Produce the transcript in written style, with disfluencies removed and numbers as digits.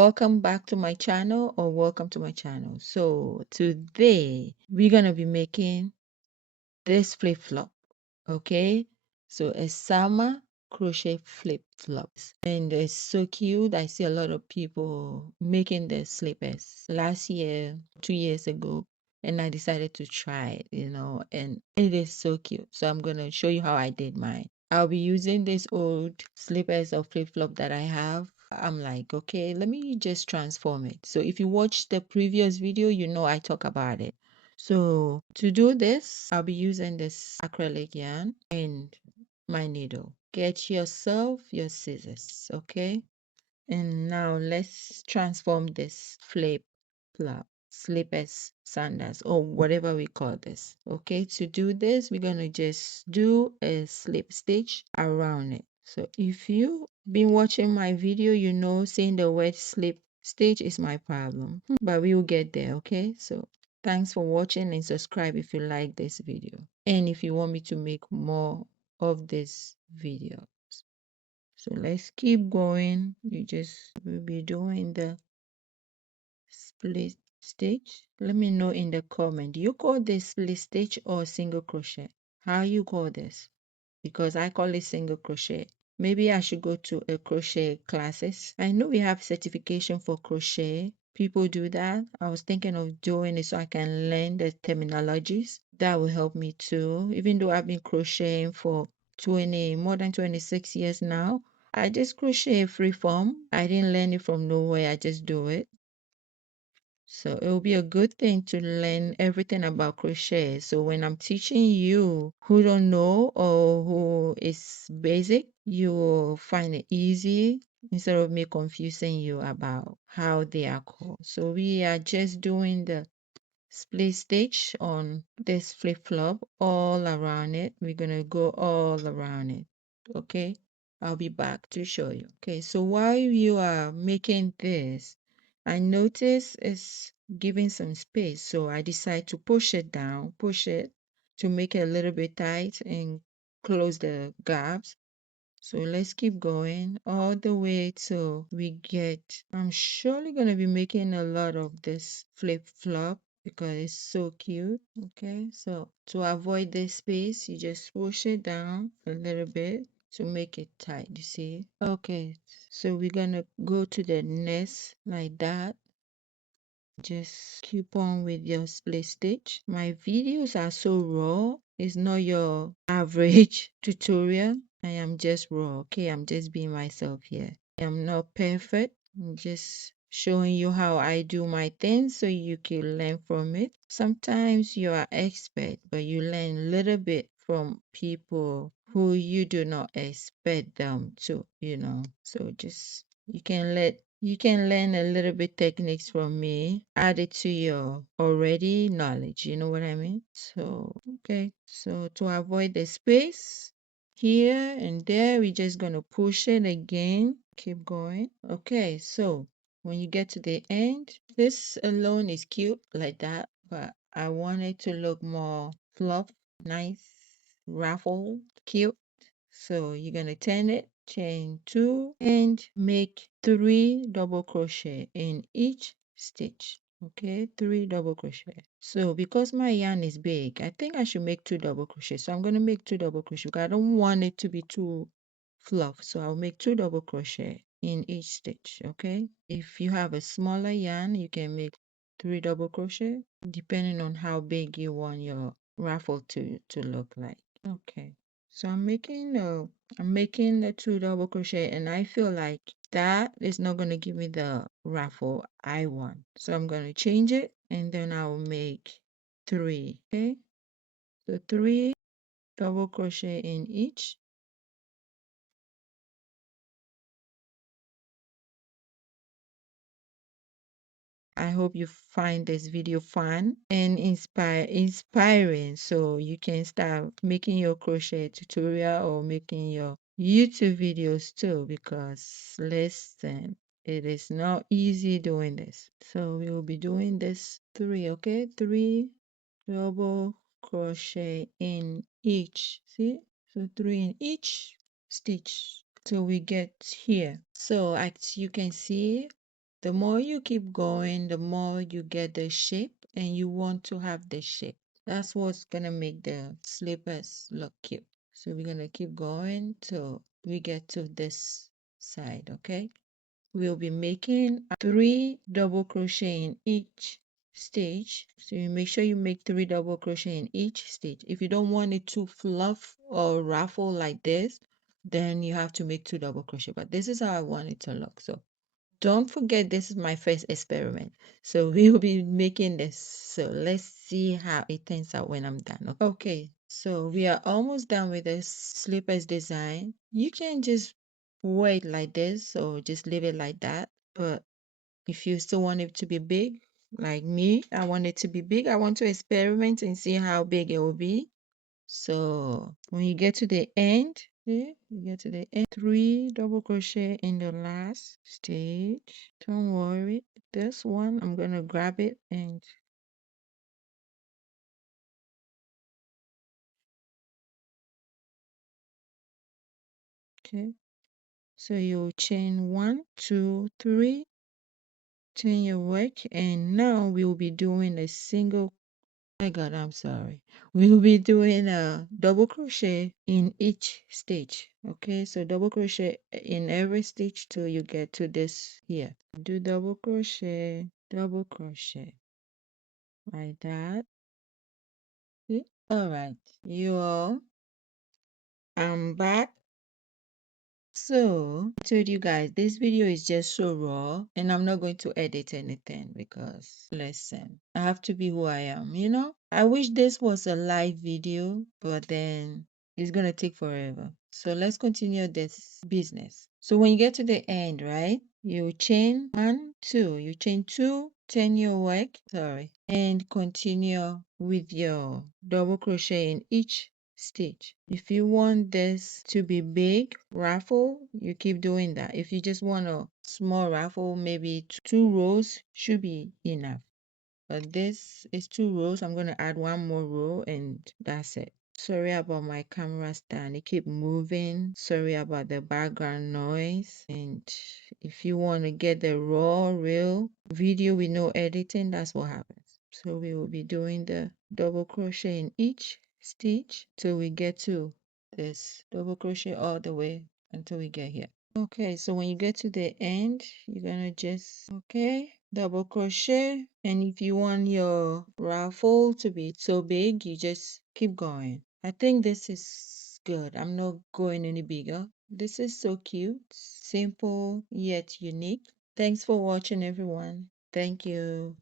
welcome back to my channel or welcome to my channel. So today we're gonna be making this flip-flop, okay? So a summer crochet flip-flops, and it's so cute. I see a lot of people making their slippers last year, 2 years ago, and I decided to try it, and it is so cute. So I'm gonna show you how I did mine. I'll be using these old slippers or flip-flop that I have. I'm like, okay, let me just transform it. So if you watch the previous video, you know I talk about it. So to do this, I'll be using this acrylic yarn and my needle. Get yourself your scissors, okay? And now let's transform this flip flop, slippers, sandals, or whatever we call this. Okay, to do this, we're gonna just do a slip stitch around it. So if you've been watching my video, you know saying the word slip stitch is my problem, but we will get there, okay? So thanks for watching and subscribe if you like this video and if you want me to make more of this video. So let's keep going. You just will be doing the split stitch. Let me know in the comment. Do you call this split stitch or single crochet? How you call this? Because I call it single crochet. Maybe I should go to a crochet classes. I know we have certification for crochet. People do that. I was thinking of doing it so I can learn the terminologies. That will help me too. Even though I've been crocheting for more than 26 years now, I just crochet free form. I didn't learn it from nowhere. I just do it. So it will be a good thing to learn everything about crochet. So when I'm teaching you who don't know or who is basic, you will find it easy instead of me confusing you about how they are called. So we are just doing the split stitch on this flip-flop all around it. We're gonna go all around it. Okay, I'll be back to show you. Okay, so while you are making this, I notice it's giving some space, so I decide to push it down, push it to make it a little bit tight and close the gaps. So let's keep going all the way till we get, I'm surely going to be making a lot of this flip-flop because it's so cute. Okay, so to avoid this space, you just push it down a little bit to make it tight, you see. Okay, so we're going to go to the next like that. Just keep on with your split stitch. My videos are so raw. It's not your average tutorial. I am just raw, okay? I'm just being myself here. I'm not perfect. I'm just showing you how I do my things so you can learn from it. Sometimes you are expert, but you learn a little bit from people who you do not expect them to. So just you can learn a little bit techniques from me, add it to your already knowledge. You know what I mean? So, okay. So to avoid the space here and there, we're just going to push it again. Keep going. Okay. So when you get to the end, this alone is cute like that, but I want it to look more fluff, nice, ruffled, cute. So you're going to turn it, chain 2, and make 3 double crochet in each stitch. Okay, 3 double crochet. So because my yarn is big, I think I should make 2 double crochet. So I'm going to make 2 double crochet because I don't want it to be too fluff. So I'll make 2 double crochet in each stitch. Okay, if you have a smaller yarn, you can make 3 double crochet depending on how big you want your ruffle to look like. Okay. So I'm making the 2 double crochet and I feel like that is not going to give me the ruffle I want. So I'm going to change it and then I'll make 3. Okay. So 3 double crochet in each. I hope you find this video fun and inspiring so you can start making your crochet tutorial or making your YouTube videos too, because listen, it is not easy doing this. So we will be doing this 3, okay? 3 double crochet in each. See? So 3 in each stitch till we get here. So as you can see, The more you keep going, the more you get the shape and you want to have the shape. That's what's gonna make the slippers look cute. So we're gonna keep going till we get to this side, okay? We'll be making 3 double crochet in each stitch. So you make sure you make 3 double crochet in each stitch. If you don't want it to fluff or ruffle like this, then you have to make 2 double crochet. But this is how I want it to look. So don't forget, this is my first experiment. So we will be making this. So let's see how it turns out when I'm done. Okay, so we are almost done with the slippers design. You can just wear it like this or just leave it like that. But if you still want it to be big, like me, I want it to be big. I want to experiment and see how big it will be. So when you get to the end, okay, you get to the end, 3 double crochet in the last stitch. Don't worry, this one I'm gonna grab it and okay. So you chain 1, 2, 3, chain your work, and now we will be doing a single. My God, I'm sorry. We will be doing a double crochet in each stitch. Okay, so double crochet in every stitch till you get to this here. Do double crochet like that. See? All right, you all. I'm back. So, I told you guys this video is just so raw, and I'm not going to edit anything because, listen, I have to be who I am, you know? I wish this was a live video, but then it's going to take forever. So, let's continue this business. So, when you get to the end, right, you chain 1, 2, you chain 2, turn your work, sorry, and continue with your double crochet in each stitch. If you want this to be big raffle, you keep doing that. If you just want a small raffle, maybe 2 rows should be enough. But this is 2 rows. I'm going to add 1 more row and that's it. Sorry about my camera stand. It keep moving. Sorry about the background noise. And if you want to get the raw, real video with no editing, that's what happens. So we will be doing the double crochet in each stitch till we get to this. Double crochet all the way until we get here. Okay, so when you get to the end, you're gonna just, okay, double crochet. And if you want your ruffle to be so big, you just keep going. I think this is good. I'm not going any bigger. This is so cute, simple yet unique. Thanks for watching, everyone. Thank you.